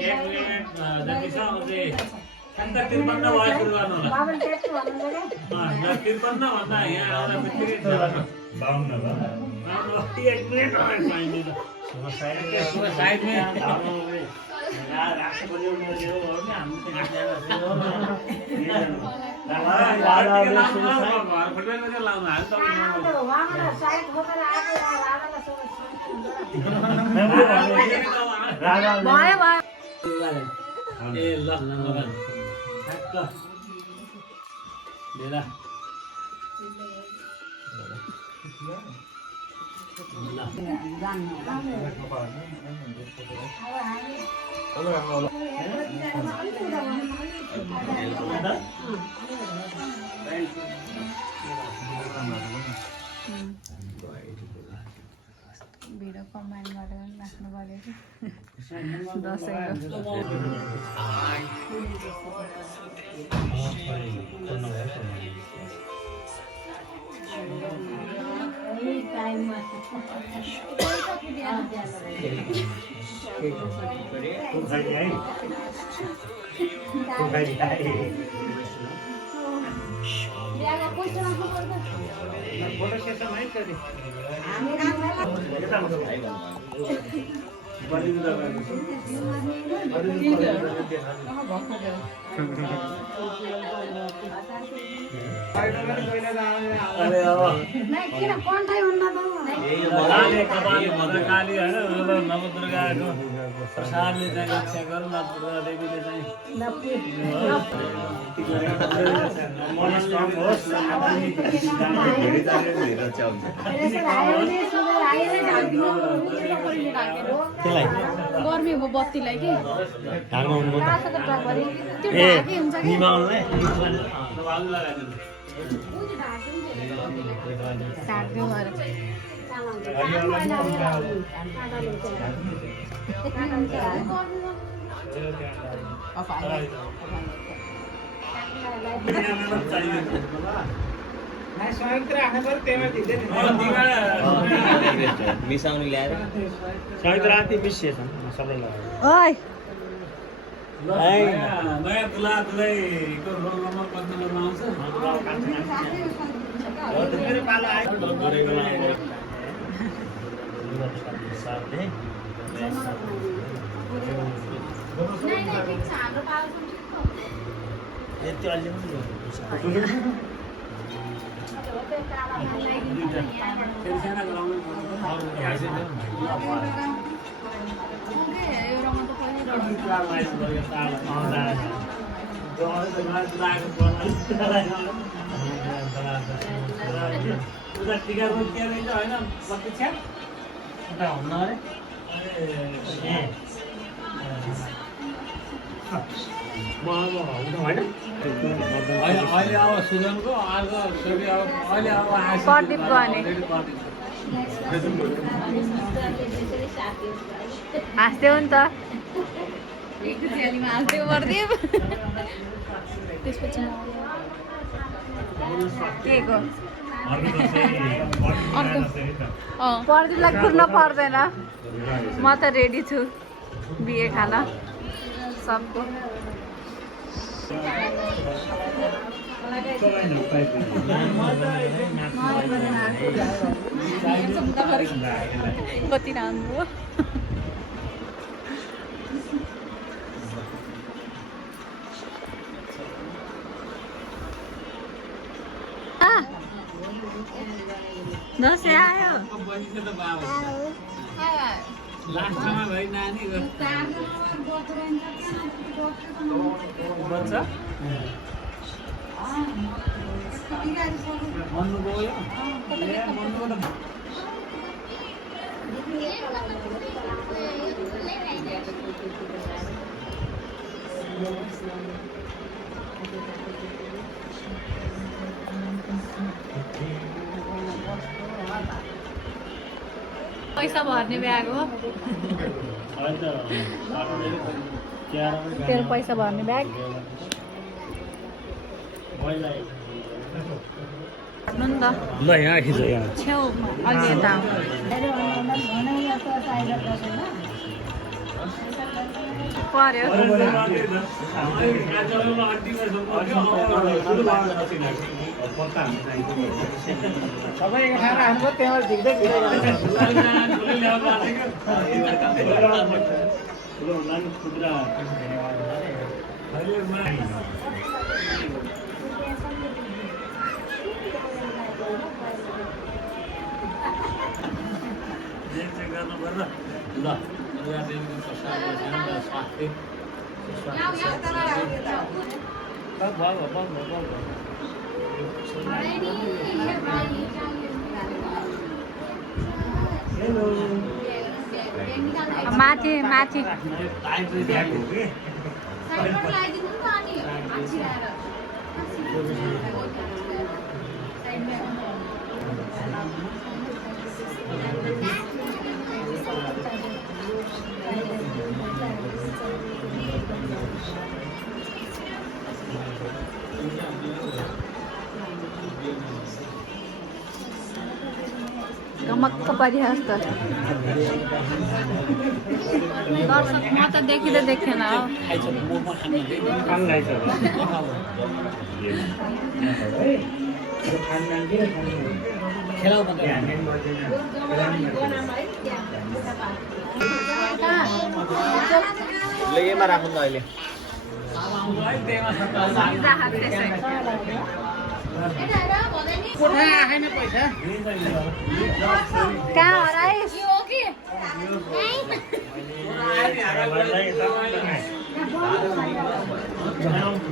एक मिनट जति छ अझै 53 भन्दा भयो सुरु गर्नु होला बाबुले टेस्ट भन्नुले 53 भन्दा यहाँ आउँदा बित्तिकै 52 भयो एक मिनट पाइन्छ साइड में राष्ट्र बलियो हो नि हामी भिडियो कमेन्ट गरेर राख्नु पर्यो कि फोटो सेसन है त नवदुर्गाको प्रसादले चाहिँ रक्षा गरौँ नवदुर्गा देवीले चाहिँ गर्मी भयो बत्तीलाई कि मिसाउनु ल्याएर संयुक्त राति मिसिएछ सबैलाई नयाँ दुला दुलैको रोल नम्बर कति नम्बरमा आउँछ मेरो पालो आयो टिका रोकिया रहेछ होइन प्रतीक्षा उता हुन्न अरे अहिले अब सुजनको अर्को अहिले अब प्रदीप गर्ने हाँस्दै हो नि त हाँस्दै प्रदीप त्यसपछि के को प्रदीपलाई कुर्न पर्दैन म त रेडी छु बिहे खान सबको कति राम्रो दसैँ आयो लास्टमा भाइ नानी बच्चा भन्नु गयो पैसा भर्ने ब्याग हो तेरो पैसा भर्ने ब्याग भन्नु नि त ल यहाँ खिच यहाँ छेउमा अलि यता पर्यो सबैको खाना हान्नु त्यहाँ झिक्दै माथि माथि गमक्क परिहाल्यो जस्तो दर्शक म त देखिँदै देखेन हो लेमा राखौँ न अहिले कोठा आएन पैसा कहाँ हराइस मेरो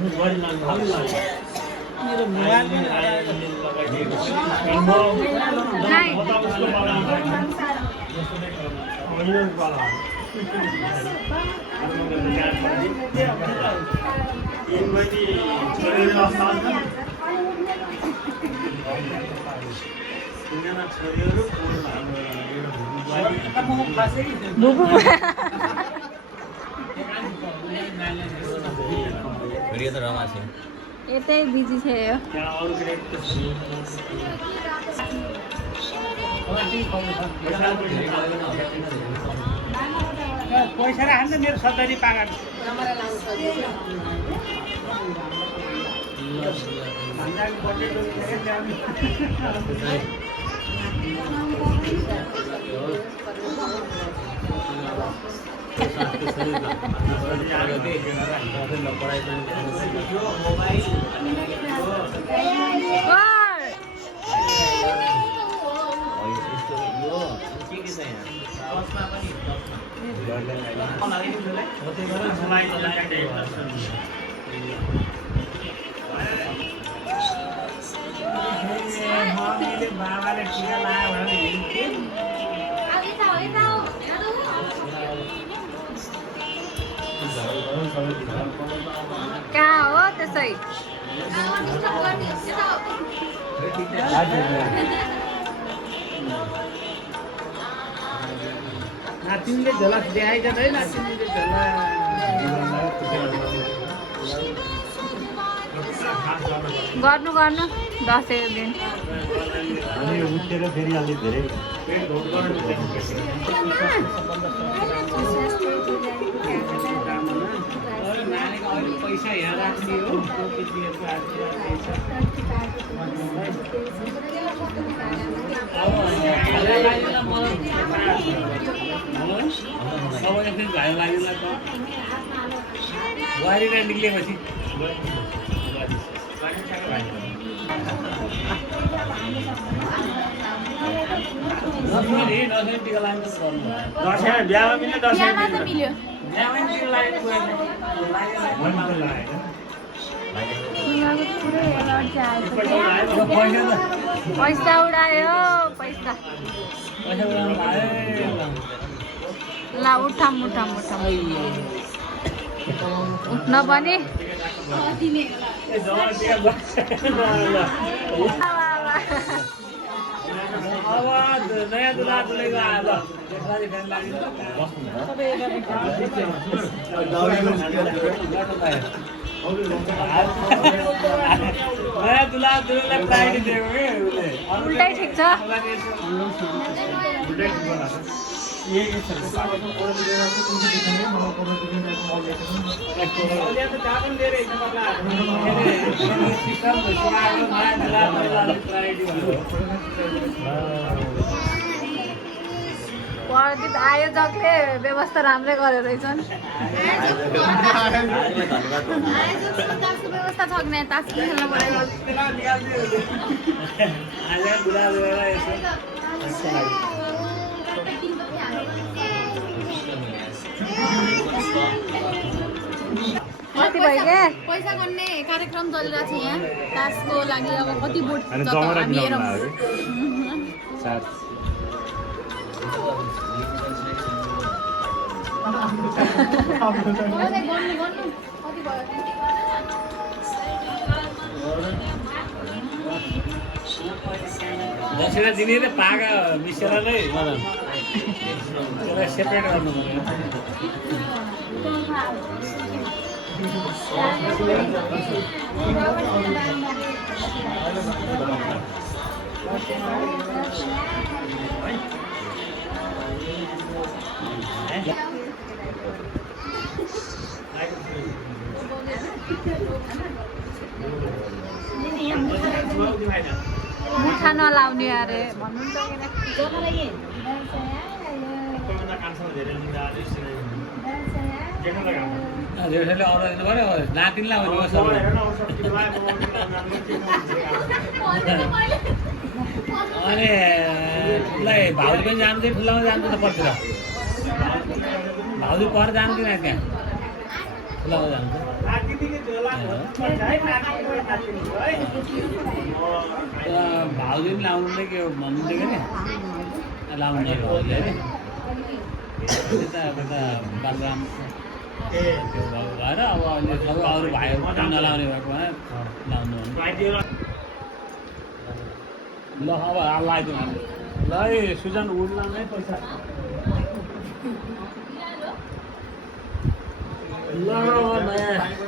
मोबाइल यतै बिजी छ यो पैसा राख्नु मेरो 70 पाका बाबाले टिका लगायो भने कहाँ हो त्यसै नातिनीले झोला देखाइदिँदैन है नातिनीले झोला गर्नु गर्नु दसैँको दिन पैसा यहाँ राख्ने हो बुहारी निक्लेपछि बिहामा मिल्यो दसैँ मिल्यो पैसा उडायो पैसा ल उठाम उठाम उठाम उठ्न पनि अब नयाँ दुला दुलेको आयो नयाँ दुला दुलेलाई प्राइड दिएको कि उसले उल्टै ठिक छ औलिया त जहाँ पनि धेरै हिँड्नु पर्ला प्रदीप आयोजकले व्यवस्था राम्रै गरेर रहेछन् व्यवस्था छ कि नै तास खेल्न परेको कति भयो के पैसा गर्ने कार्यक्रम चलिरहेको छ यहाँ तासको लागि अब कति बोट हामी हेरौँ दक्षिणा दिने र पाका मिसेर नै त्यसलाई सेपरेट गर्नु पर्यो मुठा नलाउने अरे भन्नुहुन्छ जेठले अर्डर दिनु पर्यो नातिनीलाई आउनु अनि उसलाई भाउजू पनि जानु चाहिँ ठुलामा जानु त पर्छ भाउजू पर जान्दैन त्यहाँ ठुलामा जान्छ भाउजू पनि लाउनु नै के भन्नुहुन्छ कि लाउनु नै भाउजूले अरे त्यता बालराम भएर अब अहिले सबै अरू भाइहरू पनि नलाउने भएको भएर लाउनु ल अब लगाइदिउँ हामी ल है सुजन उड्ला नै पैसा ल नयाँ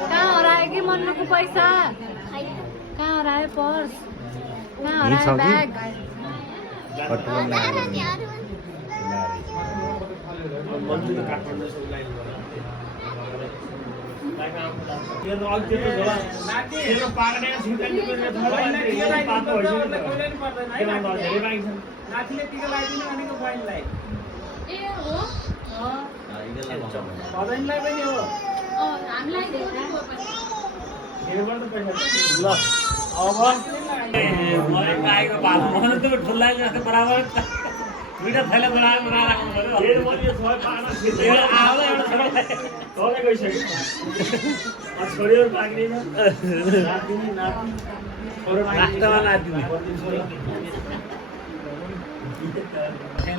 कहाँ हरायो कि मन्नुको पैसा कहाँ हरायो पर्स कहाँ हरायो ब्याग नातिले टिका लगाइदिनु भनेको बहिनीलाई बहिनीलाई पनि हो ल अब मलाई गाईको भात बनाउनु त ठुल्ला जस्तो बराबर दुईटा थैला बनाएर राख्नु पर्यो आउँदा एउटा छोरा गइसक्यो छोरीहरू माग्दैन राष्ट्रमा नातिनी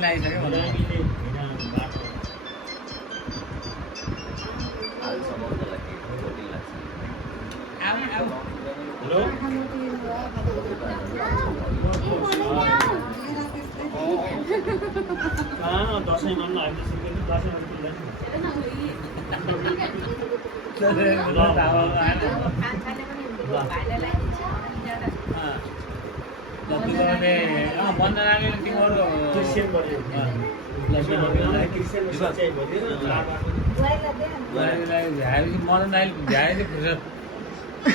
लागिसक्यो हेलो दसैँ मन वन्दनाले तिमीहरू मदन दाइले भ्याएपछि फुर्सद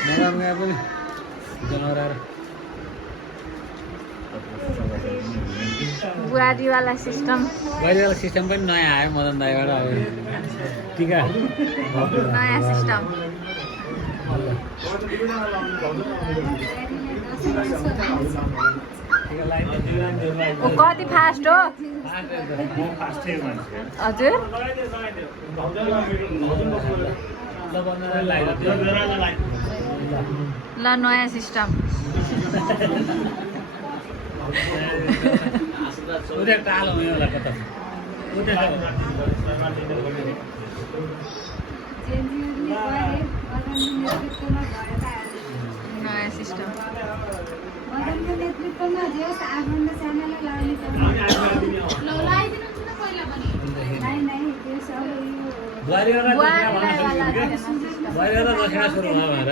नराम्रो पनि जनावर बुहारीवाला सिस्टम पनि नयाँ आयो मदन दाइबाट अब टिका नयाँ सिस्टम कति फास्ट हो हजुर ल नयाँ सिस्टम टाढो हुने होला कता जेन्जीहरूले नयाँ सिस्टम मदनको नेतृत्वमा जे होस् आफन्त सानालाई लगाउने काम लगाइदिनुहुन्छ न पहिला पनि नाइ नाइ त्यो सब यो बुहारीहरूलाई दक्षिणा सुरु भयो भनेर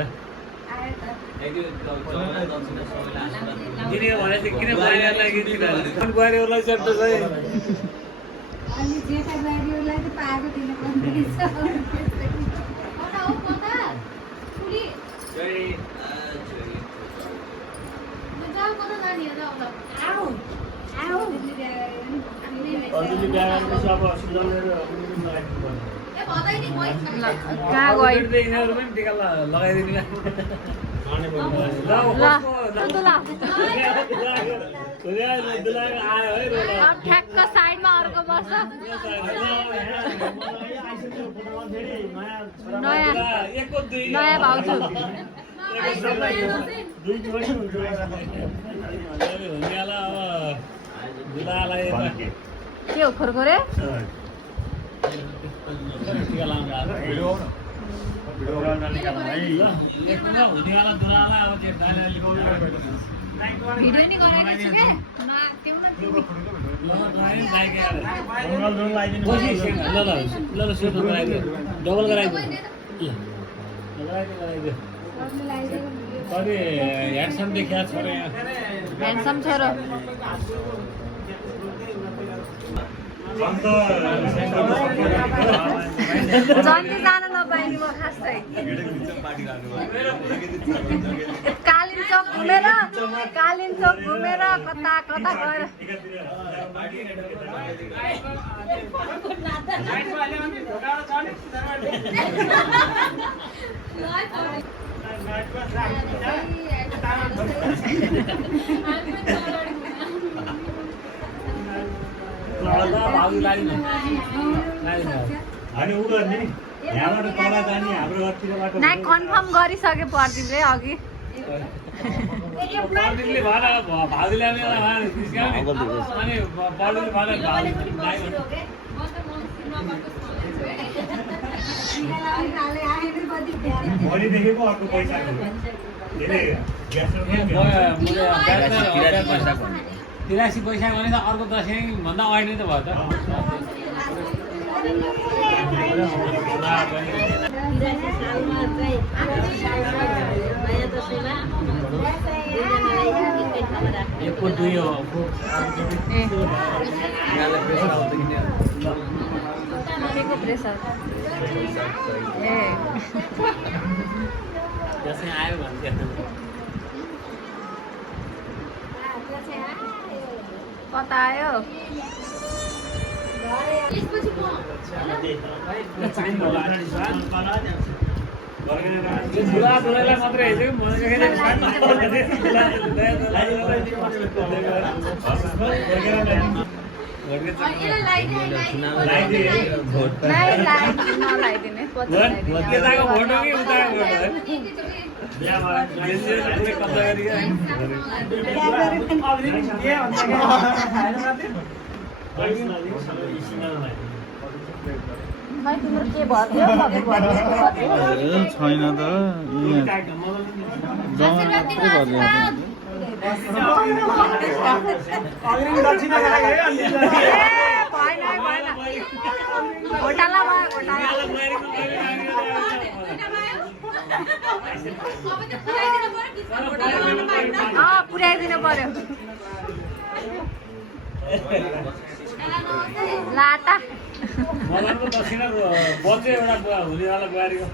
आयो त किन भने चाहिँ किन बुहारीहरूलाई बुहारीहरूलाई चाहिँ अनि जेठा बारीहरूलाई त पाएको दिनु पर्ने रहेछ कता हो कता पुली जाऊ कता जाने हो ल आऊ आऊ ए भदै नि कोही कहाँ गयो यिनीहरू पनि टिका लगाइदिनु ठ्याक्क साइडमा अर्को बस्छ नयाँ भाउजू के हो खोरखोरे भिडियो नि गरेको छु के त्यो डबल गराइदियो कति ह्यान्डसम देखिया छ र यहाँ ह्यान्डसम छोरो जन्ती जान नपाइने म खासै कालिम्पोङ घुमेर कता कता गएर अनि उ गर्ने यहाँबाट तल जाने हाम्रो घरतिरबाट नाइ कन्फर्म गरिसके पर्दिले अघि पर्दिले भएर भाउजूले अनि पर्दिले भएर भोलिदेखि पो अर्को पैसा तिरासी पैसा भने त अर्को दसैँभन्दा अहिले त भयो त एकको दुई हो केको प्रेसर ए दसैँ आयो भने कता आयो बुढालाई मात्रै नलाइदिने भाइ तिम्रो के भयो छैन त घोटाला भयो घोटाला पुर्याइदिनु पर्यो लाटा मदनको दक्षिणा बच्यो एउटा हुनेवाला बुहारीको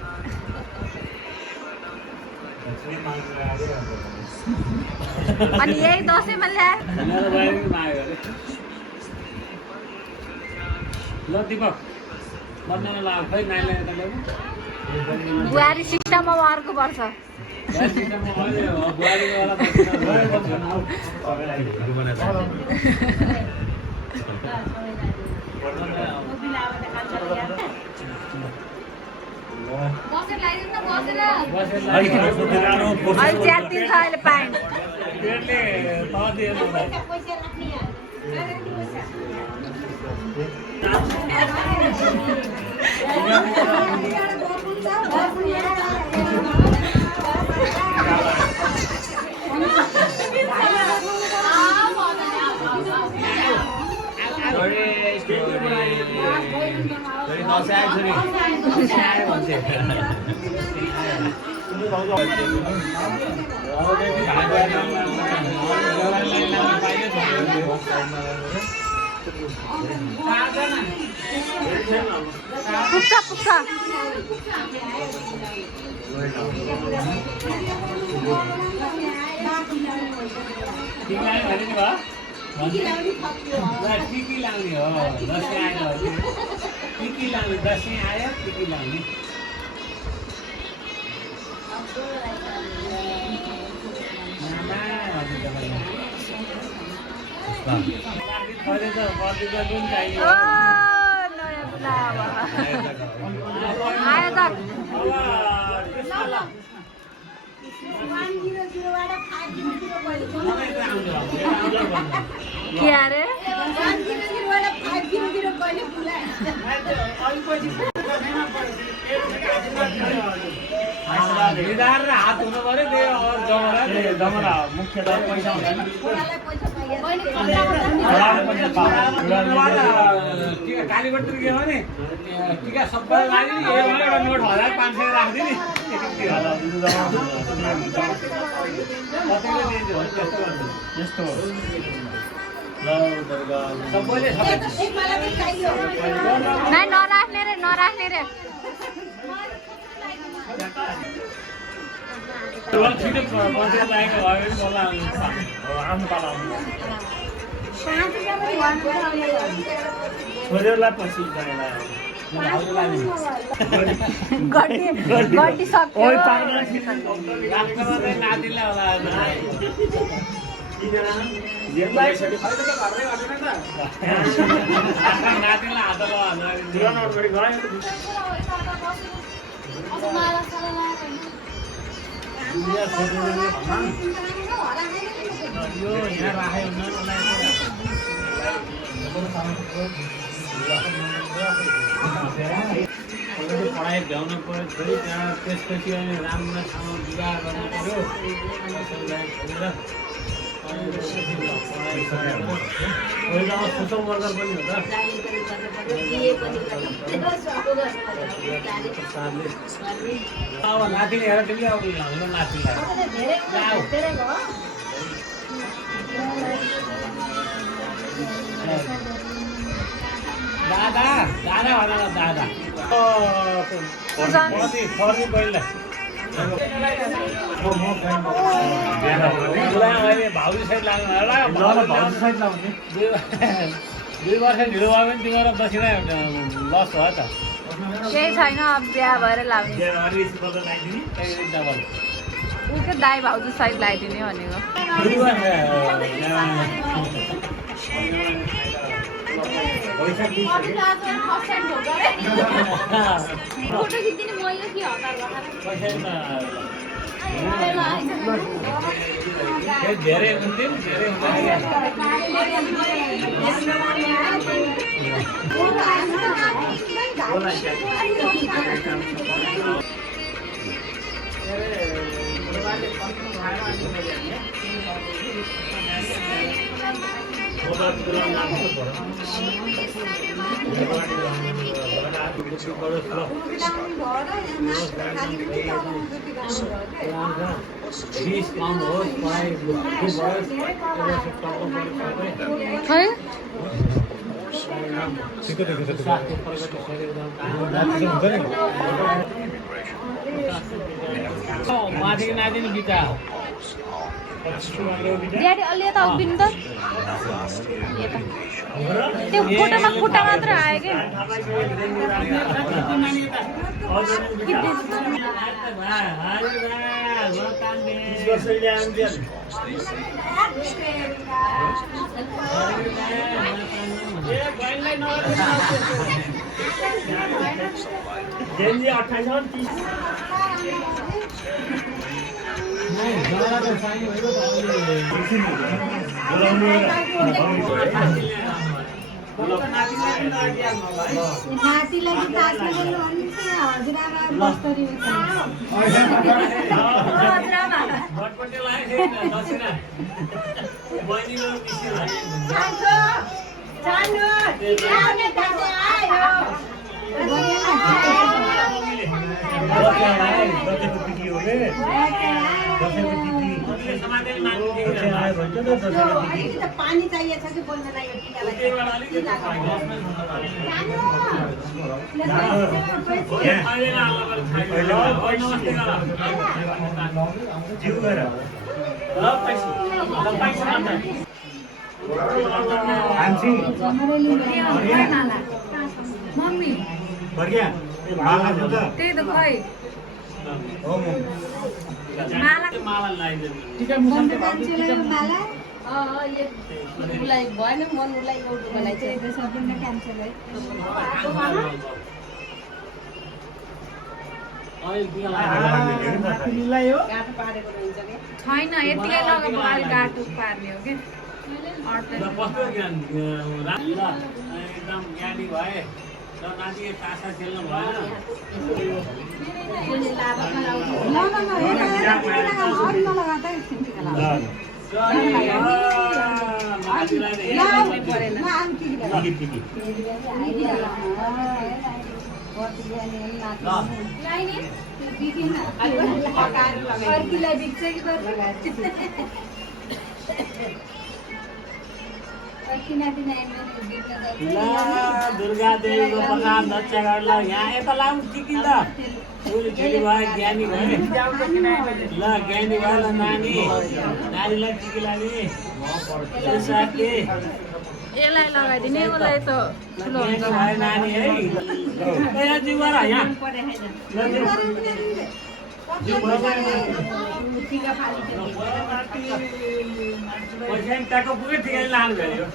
अनि यही दसैँमा ल्याए ल दिपक मदन लाग्यो खै नानीलाई यता ल्याउनु बुहारी सिस्टममा अर्को वर्ष बुहारीवाला अहिले च्यातिन्छ अहिले पाइन्छ मान्छे पुग्छ पुग्छ टिकी लाउने हो दसैँ आयो टिकी लाउने दसैँ आयो टिकी लाउने ओ नयाँ बुला आयो त 100 बाट 500 कहिले के अरे 100 बाट 500 कहिले निधार र हात हुनु पर्यो त्यो जमरा मुख्य पैसा कालीबट्टी के भने टिका सबै लाग्यो नि एउटा नोट 1500 राखिदिने यस्तो सबैले नै नराख्ने रे छिटो बजेट लागेको भयो आउनु पाला छोरीहरूलाई पछि गड्डी सक्यो नातिलाई होला नातिलाई हात यो यहाँ राखेको पढाइ भ्याउनु पऱ्यो छोरी त्यहाँ त्यसपछि अनि राम्रो ठाउँमा विवाह गर्नु पऱ्यो सोसल वर्कर पनि हो त अब नातिले हेर तिमीले अब हाम्रो नातिलाई दादा दादा भन दादा फर्नी पहिला भाउजू साइड लाग्नु 2 वर्ष ढिलो भयो भने तिम्रो दक्षिणा लस भयो त केही छैन अब बिहा भएर लाउने उके दाई भाउजू साइड लगाइदिने फोटो खिच्दिने म यो के धेरै हुन्थ्यो माथि नादिनी बिता ड्याडी अलि यता उभिनु त त्यो फोटोमा खुट्टा मात्र आयो के नातिलाई तासमा बोल्नु भन्नु हजुरआमा बस्तरी दसैँको तिथि हो के दसैँको तिथि समाजले मान्छे आयो भन्छ त दसैँको तिथि पानी चाहिएछ कि बोल्नलाई यो जिउ गर हान्छी मम्मी बढिया माला छ त त्यही त खै हो माला लगाइदिनु टिका मुसान्ते भाउजू टिका माला उसलाई भएन मन उसलाई एउटालाई चाहिँ सबैले क्यान्सल है नातिनीलाई हो गाँठो पारेको रहन्छ कि छैन यतिकै लगाएको अलि गाँठो पार्ने हो कि कस्तो ज्ञान एकदम ज्ञानी भए र नाति तासा खेल्नु भएन अर्कीलाई बिग्छ कि दुर्गा देवीको प्रसाद दक्षा गर्ला यहाँ यता लाउनु टिकी त उसले फेरि भयो ज्ञानी भयो ल ज्ञानी भयो ल नानी नानीलाई टिकी लाग्ने साथी यसलाई लगाइदिने उसलाई त ठुलो हुन्छ भयो नानी है यहाँ जिउ गर यहाँ पैसा ट्याको पुरै ठिकै लानु भयो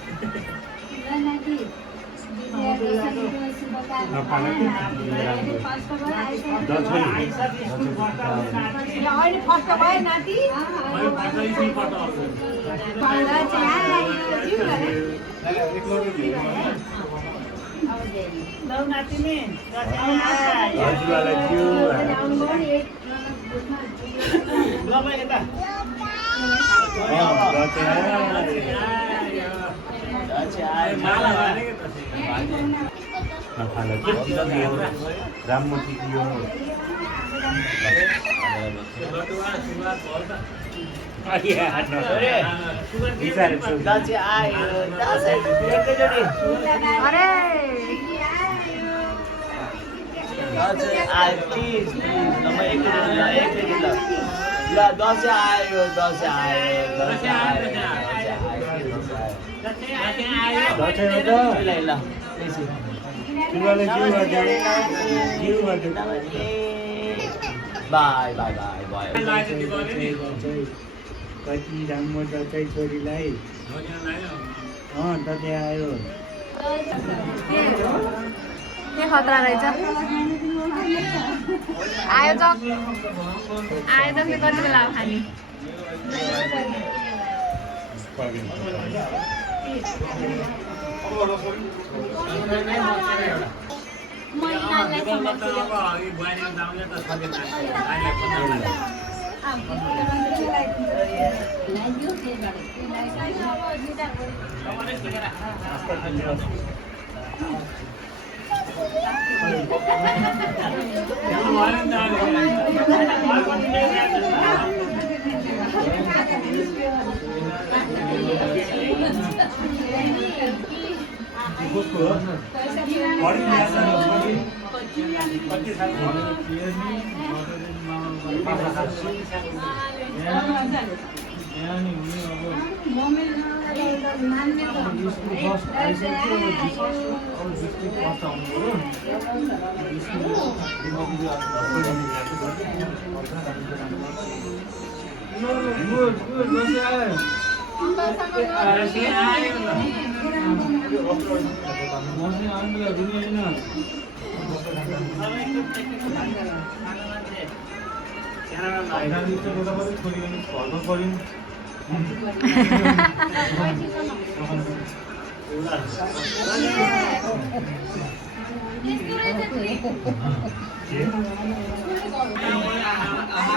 राममूर्ति की हो बाई बाई बाई बाई कति राम्रो दसैँ छोरीलाई दसैँ आयो के खतरा रहेछ आयो जग आयो त कति बेला हो खाने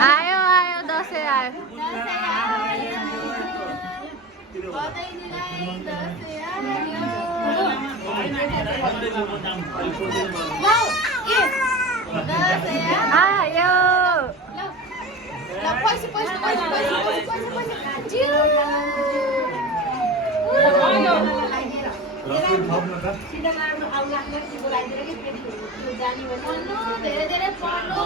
आयो आयो दसैँ आयो आयो ल पैसा पैसा पैसा पैसा जिउ धेरै धेरै पढ्नु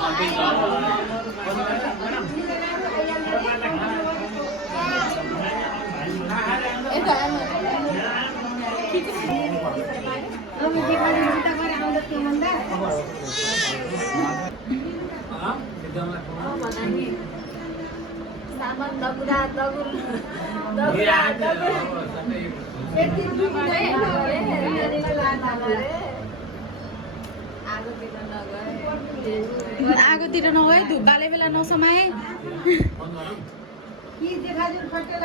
सामान दगुरा दगुर दगुरा दगुर आगोतिर नगए धुप बाले बेला नसमाए कि देखाजुर फटेर